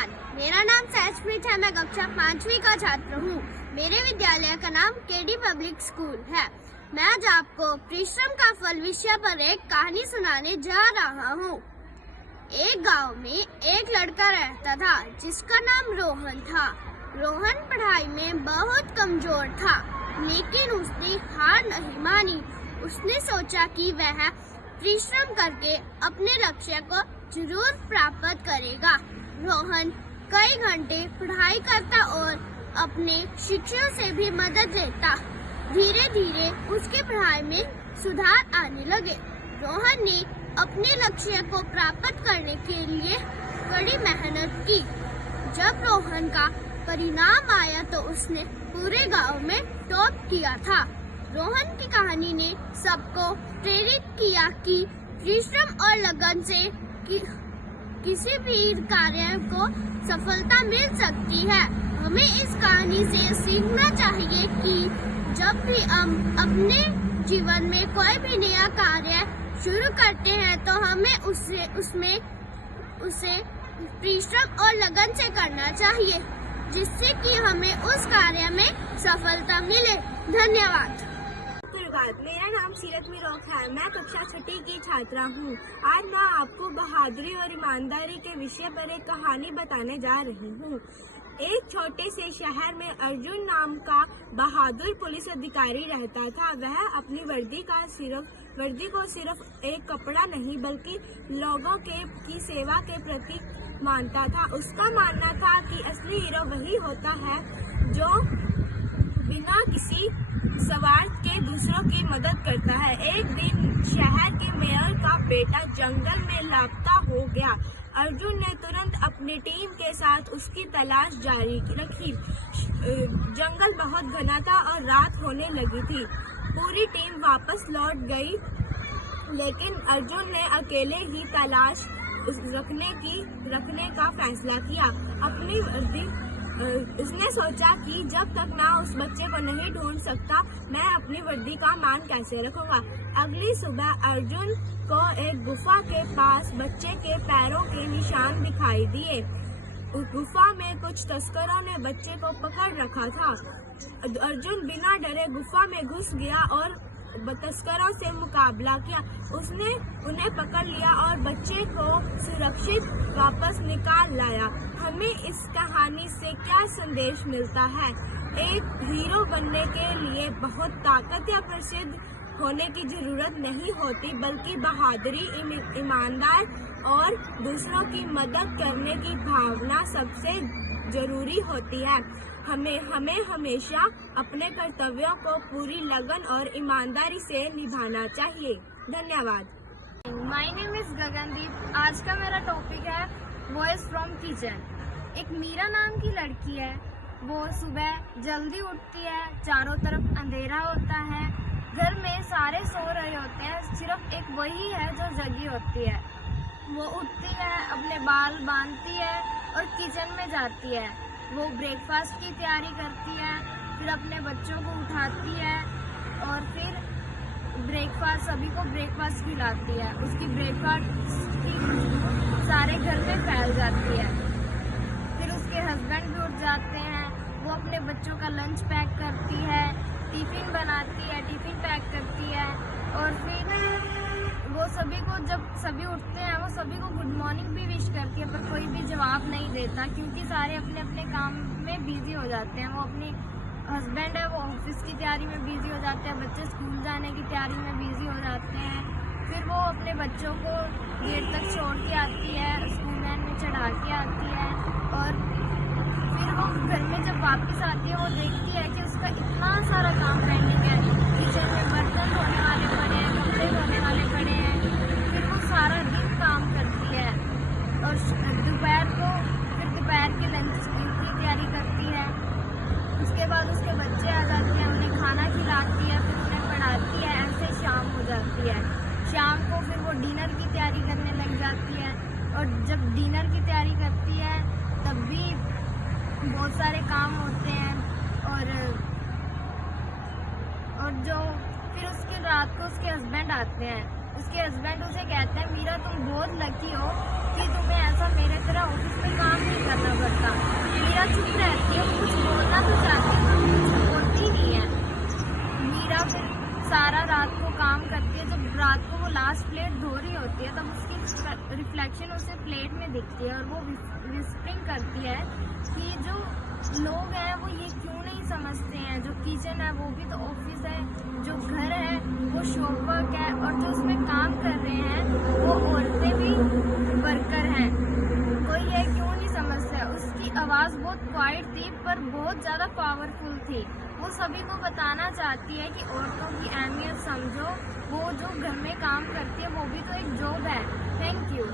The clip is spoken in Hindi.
एवरीवन, मेरा नाम सहजप्रीत है। मैं कक्षा 5वीं का छात्र हूँ। मेरे विद्यालय का नाम केडी पब्लिक स्कूल है। मैं आज आपको परिश्रम का फल विषय पर एक कहानी सुनाने जा रहा हूँ। एक गांव में एक लड़का रहता था जिसका नाम रोहन था। रोहन पढ़ाई में बहुत कमजोर था, लेकिन उसने हार नहीं मानी। उसने सोचा कि वह परिश्रम करके अपने लक्ष्य को जरूर प्राप्त करेगा। रोहन कई घंटे पढ़ाई करता और अपने शिक्षकों से भी मदद लेता। धीरे धीरे उसकी पढ़ाई में सुधार आने लगे। रोहन ने अपने लक्ष्य को प्राप्त करने के लिए कड़ी मेहनत की। जब रोहन का परिणाम आया तो उसने पूरे गांव में टॉप किया था। रोहन की कहानी ने सबको प्रेरित किया कि परिश्रम और लगन से किसी भी कार्य को सफलता मिल सकती है। हमें इस कहानी से सीखना चाहिए कि जब भी हम अपने जीवन में कोई भी नया कार्य शुरू करते हैं तो हमें उसे परिश्रम और लगन से करना चाहिए, जिससे कि हमें उस कार्य में सफलता मिले। धन्यवाद। मेरा नाम सीरत मिरोक है। मैं कक्षा 6 की छात्रा हूँ। आज मैं आपको बहादुरी और ईमानदारी के विषय पर एक कहानी बताने जा रही हूँ। एक छोटे से शहर में अर्जुन नाम का बहादुर पुलिस अधिकारी रहता था। वह अपनी वर्दी को सिर्फ एक कपड़ा नहीं बल्कि लोगों की सेवा के प्रति मानता था। उसका मानना था कि असली हीरो वही होता है जो बिना किसी स्वार्थ के दूसरों की मदद करता है। एक दिन शहर के मेयर का बेटा जंगल में लापता हो गया। अर्जुन ने तुरंत अपनी टीम के साथ उसकी तलाश जारी रखी। जंगल बहुत घना था और रात होने लगी थी। पूरी टीम वापस लौट गई, लेकिन अर्जुन ने अकेले ही तलाश रखने का फैसला किया। उसने सोचा कि जब तक मैं उस बच्चे को नहीं ढूंढ सकता, मैं अपनी वर्दी का मान कैसे रखूंगा। अगली सुबह अर्जुन को एक गुफा के पास बच्चे के पैरों के निशान दिखाई दिए। उस गुफा में कुछ तस्करों ने बच्चे को पकड़ रखा था। अर्जुन बिना डरे गुफा में घुस गया और तस्करों से मुकाबला किया। उसने उन्हें पकड़ लिया और बच्चे को सुरक्षित वापस निकाल लाया। हमें इस कहानी से क्या संदेश मिलता है? एक हीरो बनने के लिए बहुत ताकत या प्रसिद्ध होने की जरूरत नहीं होती, बल्कि बहादुरी, ईमानदार और दूसरों की मदद करने की भावना सबसे जरूरी होती है। हमें हमेशा अपने कर्तव्यों को पूरी लगन और ईमानदारी से निभाना चाहिए। धन्यवाद। My name is Gagandeep. आज का मेरा टॉपिक है वॉइस फ्रॉम किचन। एक मीरा नाम की लड़की है। वो सुबह जल्दी उठती है, चारों तरफ अंधेरा होता है, घर में सारे सो रहे होते हैं, सिर्फ एक वही है जो जगी होती है। वो उठती है, अपने बाल बांधती है और किचन में जाती है। वो ब्रेकफास्ट की तैयारी करती है, फिर अपने बच्चों को उठाती है और फिर सभी को ब्रेकफास्ट खिलाती है। उसकी ब्रेकफास्ट की सारे घर में फैल जाती है। फिर उसके हस्बैंड भी उठ जाते हैं। वो अपने बच्चों का लंच पैक करती है, टिफिन बनाती है, टिफिन पैक करती है और फिर वो सभी को, जब सभी उठते हैं, वो सभी को गुड मॉर्निंग भी विश करती है, पर कोई भी जवाब नहीं देता क्योंकि सारे अपने अपने काम में बिजी हो जाते हैं। वो अपनी हस्बैंड है, वो ऑफिस की तैयारी में बिजी हो जाते हैं, बच्चे स्कूल जाने की तैयारी में बिजी हो जाते हैं। फिर वो अपने बच्चों को गेट तक छोड़ के आती है, स्कूल वैन में चढ़ा के आती है और फिर वो घर में जब वापस आती है, वो देखती है कि उसका इतना सारा काम पेंडिंग है। किचन में बर्तन धोने वाले पड़े हैं, कपड़े धोने वाले पड़े हैं। फिर वो सारा दिन काम करती है और दोपहर के लंच की तैयारी करती है। उसके बाद उसके बच्चे आ जाते हैं, उन्हें खाना खिलाती है, फिर उन्हें पढ़ाती है। ऐसे शाम हो जाती है। शाम को फिर वो डिनर की तैयारी करने लग जाती है और जब डिनर की तैयारी करती है तब भी बहुत सारे काम होते हैं और जो फिर उसके रात को उसके हस्बैंड आते हैं। उसके हस्बैंड उसे कहते हैं, मीरा तुम बहुत लकी हो कि तुम्हें ऐसा मेरे तरह ऑफिस में काम नहीं करना पड़ता। मीरा चुप रहती है, कुछ बोलना तो चाहती है पर कुछ बोलती ही नहीं है। मीरा फिर सारा रात को काम करती है। जब रात को वो लास्ट प्लेट धो रही होती है तब उसकी रिफ्लेक्शन उसे प्लेट में दिखती है और वो विस्परिंग करती है कि जो लोग हैं वो ये क्यों नहीं समझते हैं, जो किचन है वो भी तो ऑफिस है, जो घर है वो शॉप वर्क है और जो उसमें काम कर रहे हैं वो औरतें भी वर्कर हैं। कोई ये क्यों नहीं समझता। उसकी आवाज़ बहुत क्वाइट थी पर बहुत ज़्यादा पावरफुल थी। वो सभी को बताना चाहती है कि औरतों की अहमियत समझो, वो जो घर में काम करती है वो भी तो एक जॉब है। Thank you.